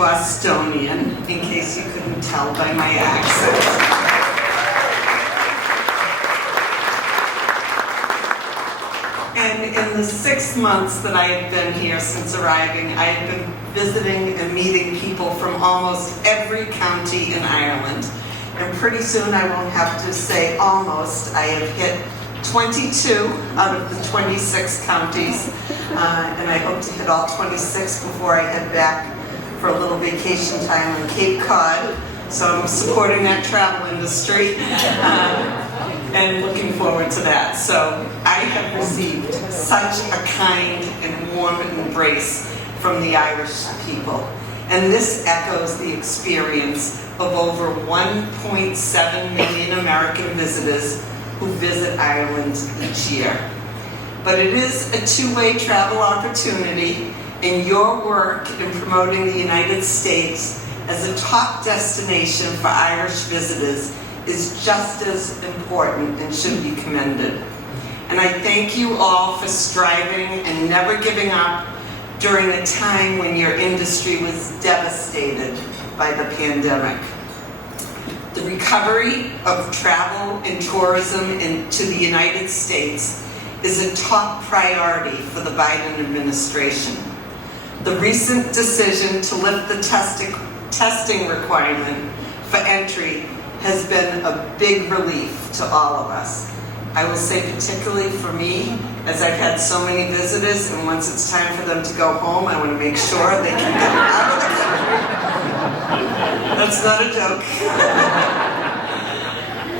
Bostonian, in case you couldn't tell by my accent. And in the 6 months that I have been here since arriving, I have been visiting and meeting people from almost every county in Ireland. And pretty soon I won't have to say almost. I have hit 22 out of the 26 counties, and I hope to hit all 26 before I head back for a little vacation time on Cape Cod. So I'm supporting that travel industry and looking forward to that. So I have received such a kind and warm embrace from the Irish people. And this echoes the experience of over 1.7 million American visitors who visit Ireland each year. But it is a two-way travel opportunity, and your work in promoting the United States as a top destination for Irish visitors is just as important and should be commended. And I thank you all for striving and never giving up during a time when your industry was devastated by the pandemic. The recovery of travel and tourism into the United States is a top priority for the Biden administration. The recent decision to lift the testing requirement for entry has been a big relief to all of us. I will say particularly for me, as I've had so many visitors, and once it's time for them to go home, I want to make sure they can get out of the country. That's not a joke.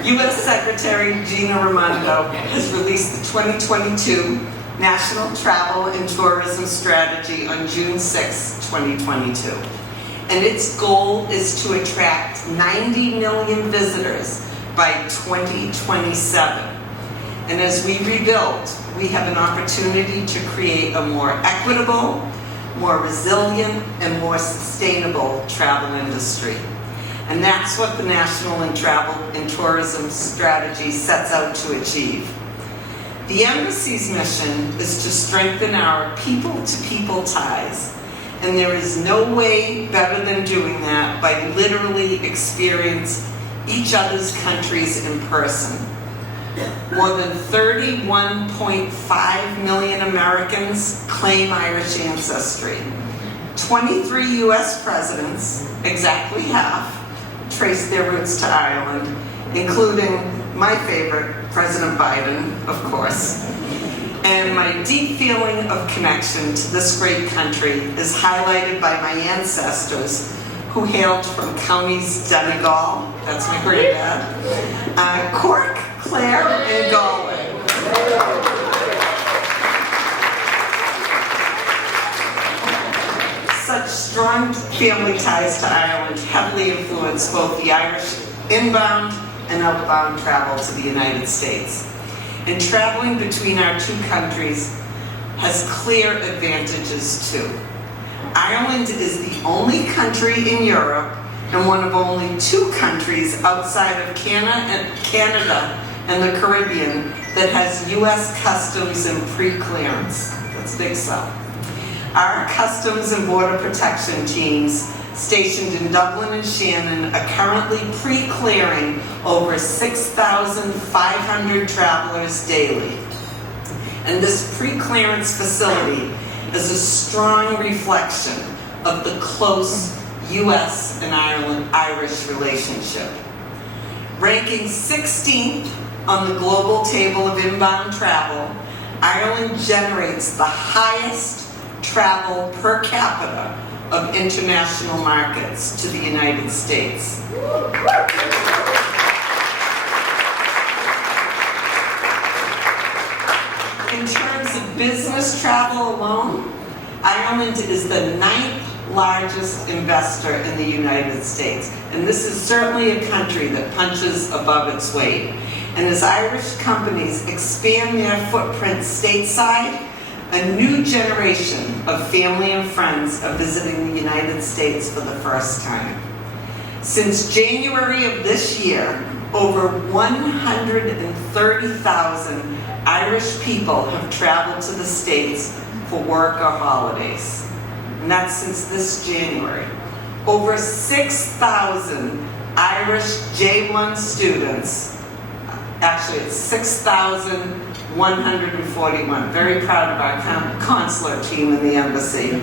U.S. Secretary Gina Raimondo has released the 2022 National Travel and Tourism Strategy on June 6, 2022. And its goal is to attract 90 million visitors by 2027. And as we rebuild, we have an opportunity to create a more equitable, more resilient, and more sustainable travel industry. And that's what the National Travel and Tourism Strategy sets out to achieve. The Embassy's mission is to strengthen our people-to-people ties, and there is no way better than doing that by literally experience each other's countries in person. More than 31.5 million Americans claim Irish ancestry. 23 U.S. presidents, exactly half, trace their roots to Ireland, including my favorite, President Biden, of course. And my deep feeling of connection to this great country is highlighted by my ancestors who hailed from Countys Donegal, that's my granddad, Cork Claire Engelman. Such strong family ties to Ireland heavily influence both the Irish inbound and outbound travel to the United States. And traveling between our two countries has clear advantages too. Ireland is the only country in Europe and one of only 2 countries outside of Canada and the Caribbean that has U.S. customs and pre-clearance. That's big stuff. Our Customs and Border Protection teams stationed in Dublin and Shannon are currently pre-clearing over 6,500 travelers daily. And this pre-clearance facility is a strong reflection of the close U.S. and Irish relationship. Ranking 16th on the global table of inbound travel, Ireland generates the highest travel per capita of international markets to the United States. In terms of business travel alone, Ireland is the 9th largest investor in the United States. And this is certainly a country that punches above its weight. And as Irish companies expand their footprint stateside, a new generation of family and friends are visiting the United States for the first time. Since January of this year, over 130,000 Irish people have traveled to the States for work or holidays. And that's since this January. over 6,000 Irish J1 students, actually it's 6,141, very proud of our consular team in the embassy,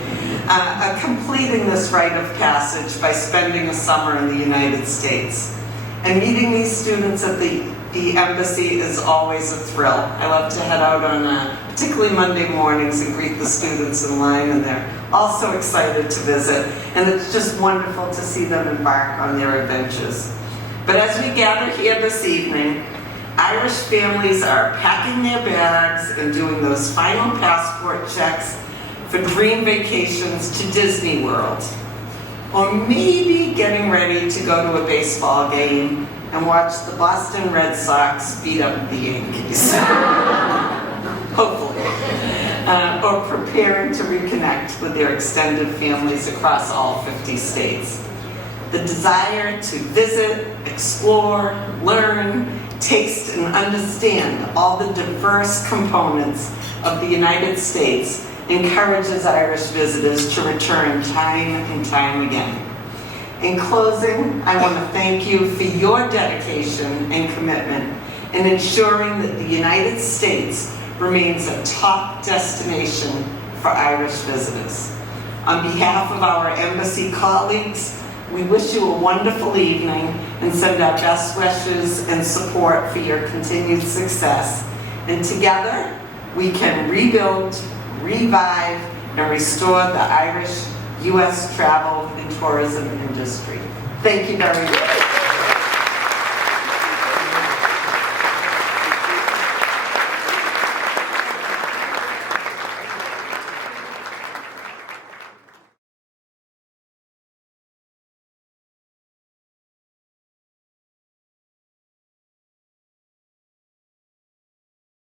are completing this rite of passage by spending a summer in the United States. And meeting these students at the embassy is always a thrill. I love to head out on particularly Monday mornings and greet the students in line, and they're all so excited to visit. And it's just wonderful to see them embark on their adventures. But as we gather here this evening, Irish families are packing their bags and doing those final passport checks for dream vacations to Disney World. Or maybe getting ready to go to a baseball game and watch the Boston Red Sox beat up the Yankees. Hopefully. Or preparing to reconnect with their extended families across all 50 states. The desire to visit, explore, learn, taste, and understand all the diverse components of the United States encourages Irish visitors to return time and time again. In closing, I want to thank you for your dedication and commitment in ensuring that the United States remains a top destination for Irish visitors. On behalf of our embassy colleagues, we wish you a wonderful evening and send our best wishes and support for your continued success. And together, we can rebuild, revive, and restore the Irish U.S. travel and tourism industry. Thank you very much.